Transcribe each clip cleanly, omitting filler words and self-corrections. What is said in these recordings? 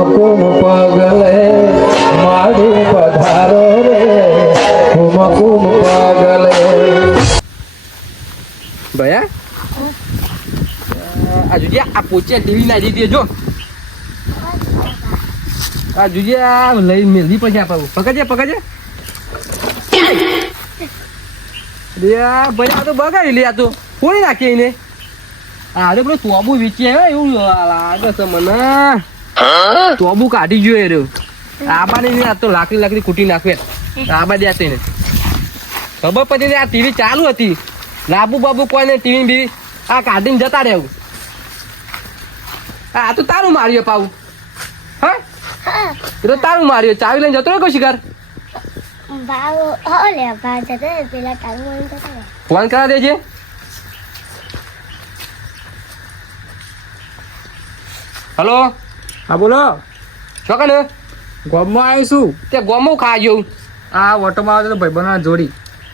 કુમકુમ પગલે માડી પધારો રે કુમકુમ પગલે. ભયા આ જોજે આ પોચે ટીવી નાખી દેજો. આ જોજે આ લઈ મેલી પછી આપવું. પકડજે પકડજે. ભાઈ આ તો બગાડી લે. આ તો ફોડી નાખીએ એને. અરે પેલો તોબુ વેચી આવ્યો એવું લાગે છે મને. તોબુ કાઢી ગયો એ આબા ને આ તો લાકડી લાકડી કૂટી નાખે. આબા દે તેને ખબર પડી આ ટીવી ચાલુ હતી. લાબુ બાબુ કોઈ ને ટીવી બીવી આ કાઢીને જતા રહેવું. આ તો તારું માર્યો પાવું. હા એ તો તારું માર્યો. ચાવી લઈને જતો રહ્યો કોઈ શિકાર. ફોન કરા દેજે. હલો હા બોલો. ચોકન ગોમમાં આવીશું. તે ગોમો ખા ગયો. આ ઓટોમાં આવે તો ભાઈબંધ જોડી.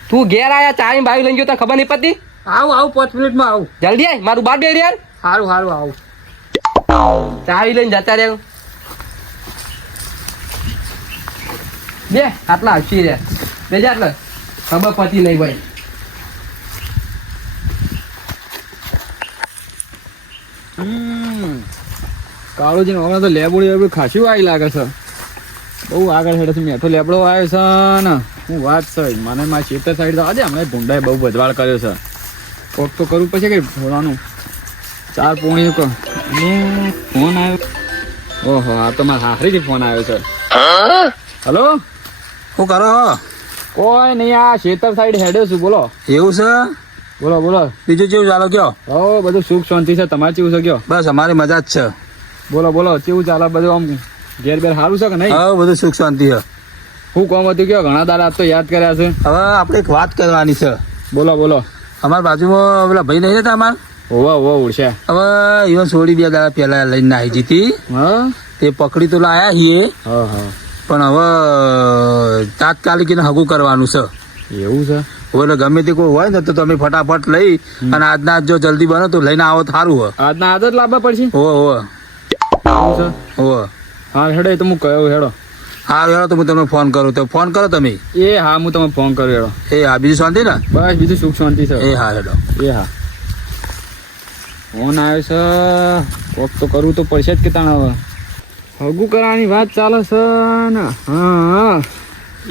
તું ઘેર આયા ચાવી બાવી લઈને ગયો તને ખબર નહીં પડતી. આવું 5 મિનિટમાં આવું. જલ્દી આય મારું બાર બે યાર. સારું આવું. ચાવી લઈને જતા રહ્યા. બે આટલા આવશી રે બેજા આટલા ખબર પડતી નહીં ભાઈ. કાળુજી હમણાં તો લેબોડી ખાસી આવી લાગે છે. બહુ આગળ હેડે છે. મેઠો લેબડો આવ્યો છે ને હું વાત છે. મને મારા ખેતર સાઈડ તો આજે હમણાં ભૂંડાએ બહુ ભજવાળ કર્યો છે. કોક તો કરવું પછી કે ભોળાનું 4 પોણી ફોન આવ્યો. ઓહો આ તો મારા હાથરીથી ફોન આવ્યો છે. હલો શું કરો? કોઈ નહીં આ ખેતર સાઈડ હેડ્યો છું. બોલો. એવું છે? બોલો. બીજું કેવું ચાલો કયો? હો બધું સુખ શાંતિ છે. તમારે કેવું છે કયો? બસ અમારી મજા જ છે. બોલો કેવું ચાલે બધું? આમ ઘેર બેર સારું છે કે નહીં? હા બધું સુખ શાંતિ છે. શું કોમ હતું કયો? ઘણા દાડા તો યાદ કર્યા છે. હવે આપણે એક વાત કરવાની છે. બોલો. અમારા બાજુમાં પેલા ભાઈ નહીં રહેતા અમારે. હોવા ઓળખ્યા. હવે ઈવન છોડી 2 દાડા પહેલા લઈને આવી જીતી. હા તે પકડી તો લાયા છીએ હા પણ હવે તાત્કાલિક એને હગું કરવાનું છે. એવું છે? હવે ગમે તે કોઈ હોય ને તો તમે ફટાફટ લઈ અને આજના જો જલ્દી બનો તો લઈને આવો સારું હોય. આજના આદત લાવવા પડશે. હોવે એવું છે? હોવે. હા હેડો એ તો હું કહ્યું હેડો. હા હેડો તો હું તમને ફોન કરું તો ફોન કરો તમે. એ હા હું તમને ફોન કર્યો હેડો. એ હા બીજું શાંતિ ને? બસ બીજું સુખ શાંતિ છે. એ હા હેડો. એ હા ફોન આવ્યો છે. કોક તો કરવું તો પડશે જ કે તાણ હવે હગું કરવાની વાત ચાલે છે ને. હા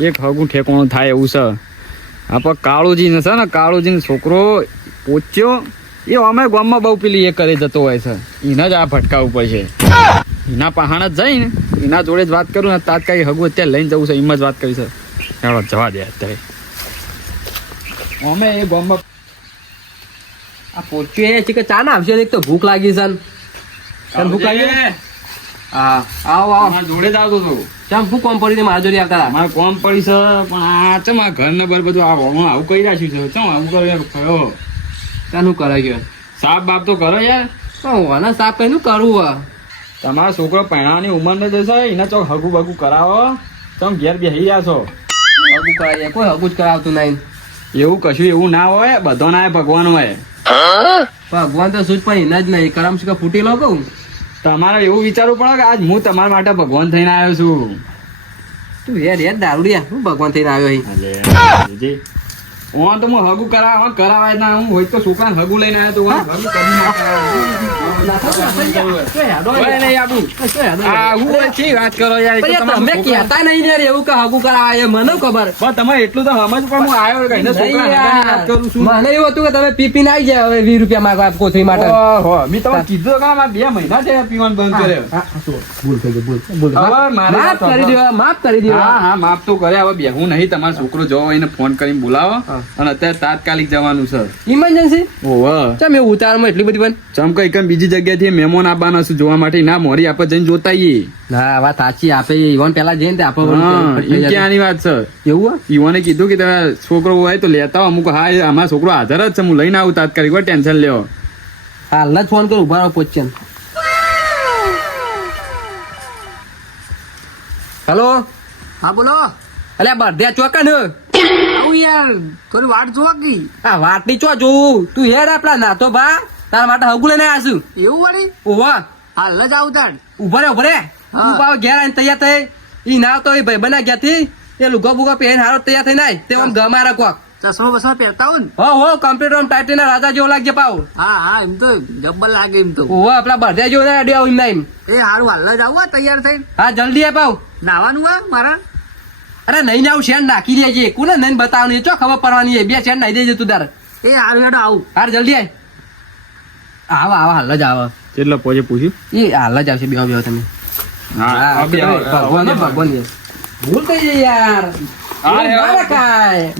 એક હગું ઠેકોણું થાય એવું છે. આપણે કાળુજી ને છે ને કાળુજીનો છોકરો પોચ્યો એ અમે ગામમાં બહુ પેલી એ કરી જતો હોય છે. એને જ આ ભટકાવવું પડશે. એના પહાણ જ જઈને એના જોડે જ વાત કરું ને તાત્કાલિક હગું અત્યારે લઈને જવું છે. એમ જ વાત કરી છે. ચાલો જવા દે અત્યારે અમે એ ગામમાં આ પોચ્યું એ છે કે ચા ના આવશે. એક તો ભૂખ લાગી છે ને. તને ભૂખ લાગી? હા આવો જોડે જ આવતો હતો. ચમ શું કોમ પડી મારા જોડે આવતા હતા? મારે કોમ પડી છે પણ આ ચમ આ ઘર ને બર બધું આવું કરી રાખ્યું છે. ચમ આવું કર્યો? શું કરે ગયો? સાફ બાપ તો કરો યાર. મને સાફ કઈ કરવું? તમારા છોકરો પહેણાની ઉંમર ને જશે એને ચોક હગું બગું કરાવો. તમે ઘેર બેસી રહ્યા છો. હગું કરાય કોઈ હગું જ કરાવતું નહીં. એવું કશું એવું ના હોય. બધો ના ભગવાન હોય. ભગવાન તો શું પણ એના જ નહીં. કરમ શું કે ફૂટી લો કહું. તમારે એવું વિચારવું પડે કે આજ હું તમારા માટે ભગવાન થઈને આવ્યો છું. તું યાર દારૂડિયા હું ભગવાન થઈને આવ્યો અહીં. તો હું હગું કરાવાય ના હું હોય તો છોકરાને હગું લઈને આવ્યો તો હગું કરી ના વાત કરો યાર. તમે કહેતા નહીં યાર એવું કે હગું કરાવાય. મને ખબર પણ તમે એટલું તો સમજ પણ હું આવ્યો કહીને છોકરા વાત કરું છું. મને એવું હતું કે તમે પીપીને આવી જાય હવે 20 રૂપિયા માંગવા કોથળી માટે. મેં તમને કીધું કે 2 મહિના છે પીવાનું બંધ કર્યો. માફ કરી દો. હા માફ તો કરે. હવે બેહું નહીં. તમારો છોકરો જવો એને ફોન કરીને બોલાવો અને અત્યારે તાત્કાલિક જવાનું છે. ઇમરજન્સી? ઓહો ચમ એવું ઉતારમાં એટલી બધી પણ ચમ કઈ બીજી જગ્યાથી મહેમાન આવવાના છે જોવા માટે. ના મોરી આપણે જઈને જોતા આવીએ. હા વાત સાચી. આપે ઈવન પેલા જઈને ક્યાંની વાત છે એવું? ઈવોને કીધું કે તમે છોકરો હોય તો લેતા આવો. અમુક હા અમારો છોકરો હાજર જ છે. હું લઈને આવું તાત્કાલિક. કોઈ ટેન્શન લેવો. હાલ જ ફોન કરું. ઉભા રહો પોચ્યા. હેલો હા બોલો. અલ્યા બર્ધ્યા ચોકન આવું યાર થોડી વાટ જોવા ગઈ. આ વાટની ચો જોવું. તું હેડ આપડા નાતો ભા તારા માટે હગું લઈને આવ્યા છું. એવું વળી? ઓવા હાલ જ આવું તાણ. ઉભા રે તું પાવ ઘેર આવીને તૈયાર થઈ ઈ ના તો એ ભાઈ બના ગ્યાથી એ લુગો બુગો પહેરીને હારો તૈયાર થઈ નાય તે આમ ગમારે કોક ચશ્મા બસમાં પહેરતા હોય ને હો કમ્પ્યુટર આમ ટાઈટ ના રાજા જેવો લાગે પાવ હા હા એમ તો જબ્બર લાગે એમ તો ઓહો આપલા બધા જેવો ના અડ્યા એમ ના એમ એ હારું હાલ જ આવું તૈયાર થઈ હા જલ્દી આવ પાવ નાવાનું આ મારા અરે નહીં આવું શેન નાખી દેજે કોને નહીં બતાવવાની ચો ખબર પડવાની બે શેન નાખી દેજે તું તાર એ હારું હેડો આવું હાર જલ્દી આવ હાલ જ આવ કેટલો પોજે પૂછ્યું એ હાલ જ આવશે બેહો તમે ભગવાન ભૂલ થઈ જાય યાર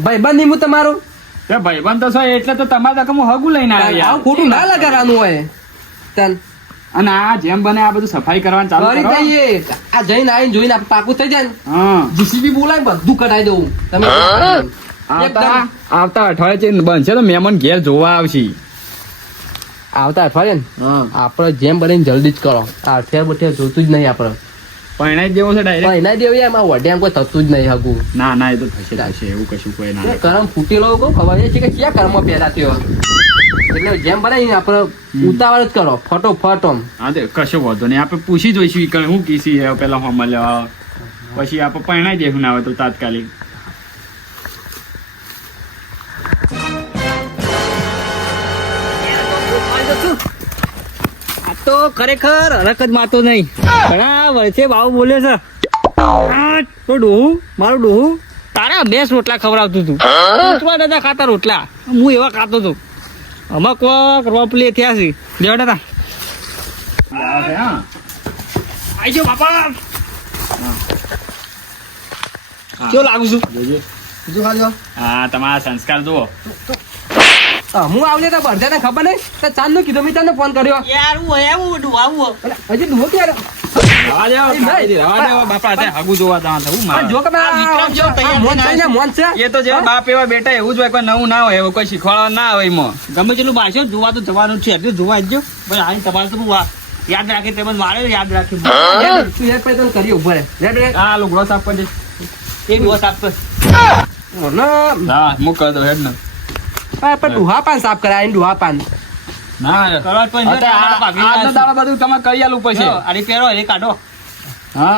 ભાઈ બંધ હું તમારું ભાઈબંધ તો છો એટલે તો તમારા તક હું હગું લઈને આવ્યો યાર. આવું ખોટું ના લગાડવાનું હોય તન અને આ જેમ બને આ બધું સફાઈ કરવાનું ચાલુ કરી કરો. દઈએ આ જઈને આવીને જોઈને આપણે પાકું થઈ જાય ને હા જીસીબી બોલાય બધું કઢાઈ દઉં તમે આવતા અઠવાડિયે બનશે તો મહેમાન ઘેર જોવા આવશે. આવતા અઠવાડિયે ને હા આપણે જેમ બને જલ્દી જ કરો આ અઠિયાર બઠિયાર જોતું જ નહીં આપણે પરણાઈ જ દેવો છે ડાયરેક્ટ. એના દેવી એમાં વઢિયામ કોઈ થતું જ નહીં હગું ના ના એ તો થશે થશે એવું કશું કોઈ ના એ કરમ ફૂટેલો કહું ખબર છે કે ક્યાં કર્મ પેદા થયો એટલે જેમ બને ને આપણે ઉતાવળ જ કરો ફટોફટ આમ હા તે કશો વાંધો નહીં આપણે પૂછી જોઈશું ઈ કણ હું કીસી હે પેલા હું મળ્યો પછી આપણે પરણાઈ દેવું ના હોય તો તાત્કાલિક. આ તો ખરેખર હરક જ માતો નહીં ઘણા વર્ષે બાબુ બોલે છે તો ડોહું મારું ડોહું તારા 2 રોટલા ખવડાવતું હતું રોટલા દાદા ખાતા રોટલા હું એવા ખાતો હતો આમાં કોક રોપલી થયા છે લેવા દાદા હા આઈજો બાપા કેવું લાગુ છું જોજે. બીજું ખાજો હા તમારા સંસ્કાર જુઓ. હું આવલે તો બધાને ખબર નહીં તો ચાંદ નું કીધું મેં તને ફોન કર્યો યાર હું એવું આવું એટલે હજી ડૂબો ક્યારે રવા દેવા, રવા દેવા બાપા અત્યારે હગું જોવા જવાનું છે. હું પણ મારે. જો કે આ વિક્રમ જેવો તૈયાર મોન થઈને છે ને મોન છે એ તો જેવા બાપ એવા બેટા એવું જ હોય, કોઈ નવું ના હોય, એવું કોઈ શીખવાડવા ના હોય એમાં. ગમે તેટલું બારશો જોવા તો જવાનું છે એટલે જોવા જ જો પણ આની તમારે તો બહુ યાદ રાખે તેમ મારે યાદ રાખે તું એક પછી તને કરી ઉભો રહે આ લુગડો સાફ કરી દે. એ દિવસ આપતો હા હું કરી દઉં હેડ ને. પણ ડુહા પાન સાફ કરાય ડુહા પાન ના કરવા જ પડશે. અત્યારે આજનો દાડો બધું તમે કરી આલું પછી. આની પહેરો એ કાઢો હા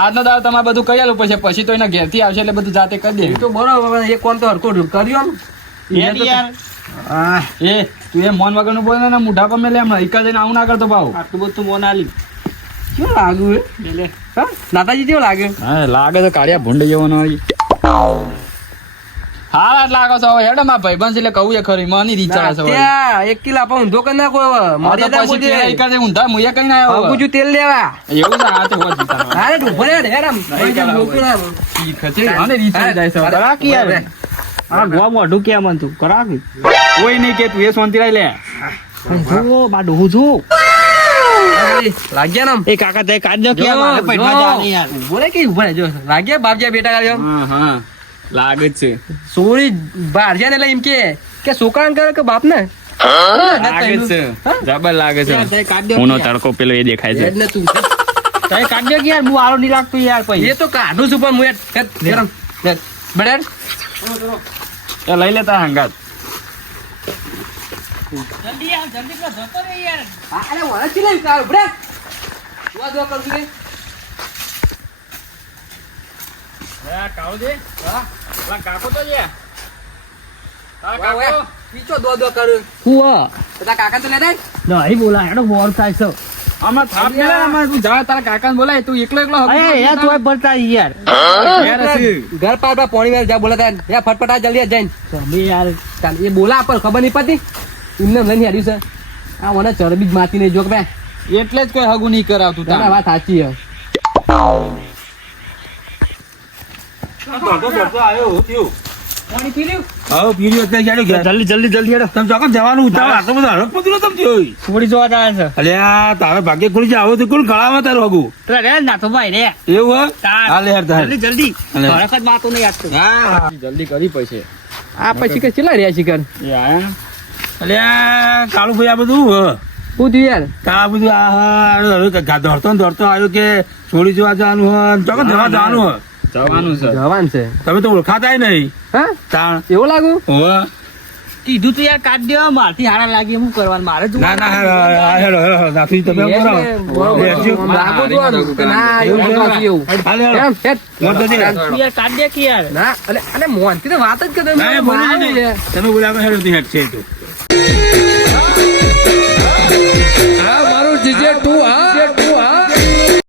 આજનો દાડો તમારે બધું કરી આલું પછી તો એના ઘેરથી આવશે એટલે બધું જાતે કરી એ દે. તો બરોબર એક કોણ તો હરકો કર્યો યાર હા એ તું એ મોન વગરનું બોલે ને મુઢા પર મેલે હમણાં એક જઈને આવું ના કરતો ભાવ. આટલું બધું મોન આલી કેવું લાગ્યું લે હા નાતાજી કેવું લાગે હા લાગે તો કાળિયા ભૂંડ જેવો નો હાલ જ લાગો છો હવે હેડો મારા ભાઈબંધ છે એટલે કહું એ ખરી મને રીચાડે છે હવે. ત્યાં 1 કિલો આપો ઊંધો કરી નાખો હવે હા તો મર્યાદા પછી બોલજે. પેલા એકાદે ઊંધા મુયા કઈ ના આવ્યો હવે. અંગુજુ તેલ લેવા એવું ના આ તો હોત જીતાડવા. અરે ઊભો રહે હેરામ નહીં કરાવું. ઈ ખચેડી હા ને રીચાડી જાય છે હવે. કરા કે યાર આ ગોવા મોઢું કે મન તું કરા કે કોઈ નહીં કે તું એ શાંતિ રાઈ લે. જો બા ડોહું જો લાગ્યા ને એ કાકા તે કાઢ દો કે મારે પૈસા જાને યાર ઉભો રહે કે ઉભો રહે જો લાગ્યા બાપજા બેટા કર્યો હા હા લાગે જ છે. સોરી બહાર જાય ને એટલે એમ કે છોકરા કરે કે બાપ ને લાગે જ છે જબર લાગે છે. યાર, તે કાઢ દો ઉનો યાર. તડકો પેલો એ દેખાય છે. ને તું તે કાઢ દો કે યાર હું આરો નહીં લાગતું યાર એ પૈસા તો કાઢું છું પણ હું ગરમ બરાબર એ લઈ લેતા હંગાત. જલ્દી યાર જલ્દી પેલો જતો રે યાર અરે વળે ચી લઈ કાઢ બ્રેક દુઆ દુઆ કરું છું કાકો તો છે. પીછો દુઆ દુઆ કરું હું તારા કાકા તો લે દે નહીં બોલા હેડો બોર થાય છે આમાં થાપ મેલે ને આમાં તું જા તારા કાકાને બોલાય તું એકલો એકલો હગું અરે યાર કરતો તોય પડતા યાર ઘેર હશે. ઘર પાર પાર પોણી વાર જા બોલા તા યા ફટફટા જલ્દી આ જઈને તમે યાર ચાલ એ બોલા પર ખબર નહીં પડતી એમને લઈને હાર્યું છે આ મને ચરબી જ માતી નહીં જો કે ભાઈ એટલે જ કોઈ હગું નહીં કરાવતું તારા તારે. વાત સાચી છે પાણી પી લ્યું જલ્દી જલ્દી જલ્દી હેડો તમે ચોકમ જવાનું ઉતાવળ આટલો બધો હરક પતરો તમે થયો થોડી જોવા જાય છે અલ્યા તારે ભાગ્ય ખુલી જાવ તો કોણ ગળામાં તારું હગું તો રે ના તો ભાઈ રે એવું હે તાર. હાલે હેડ તાર જલ્દી જલ્દી અલે. હરખ જ માતો નહીં યાદ તો હા જલ્દી કરી પૈસે. આ પછી કે ચેલા રહ્યા શિકર એ આયા. અલ્યા કાળુ ભાઈ આ બધું હ શું થયું યાર આ બધું આ દોડતો ને દોડતો આવ્યો કે છોડી જોવા જવાનું હોય ચોકમ જવા જવાનું હોય જવાનું છે. જવાન છે તમે તો ઓળખાતાય નહીં હા તાણ એવું લાગુ હોવે કીધું તું યાર કાઢ દેવા મારથી હારા લાગે હું કરવાનું મારે તું ના ના હેડો હેડો નાથી તમે એમ કરો બેસજો. લાગુ તો આમ કે ના એવું નથી એવું. હાલે હેડો. એમ, હેટ. મોટો છે. તું યાર કાઢ દે કે યાર ના અને મોહનથી તો વાત જ કરતો ના, એ બોલું નથી. તમે બોલાવો હેડો થી હેડ છે એ તો.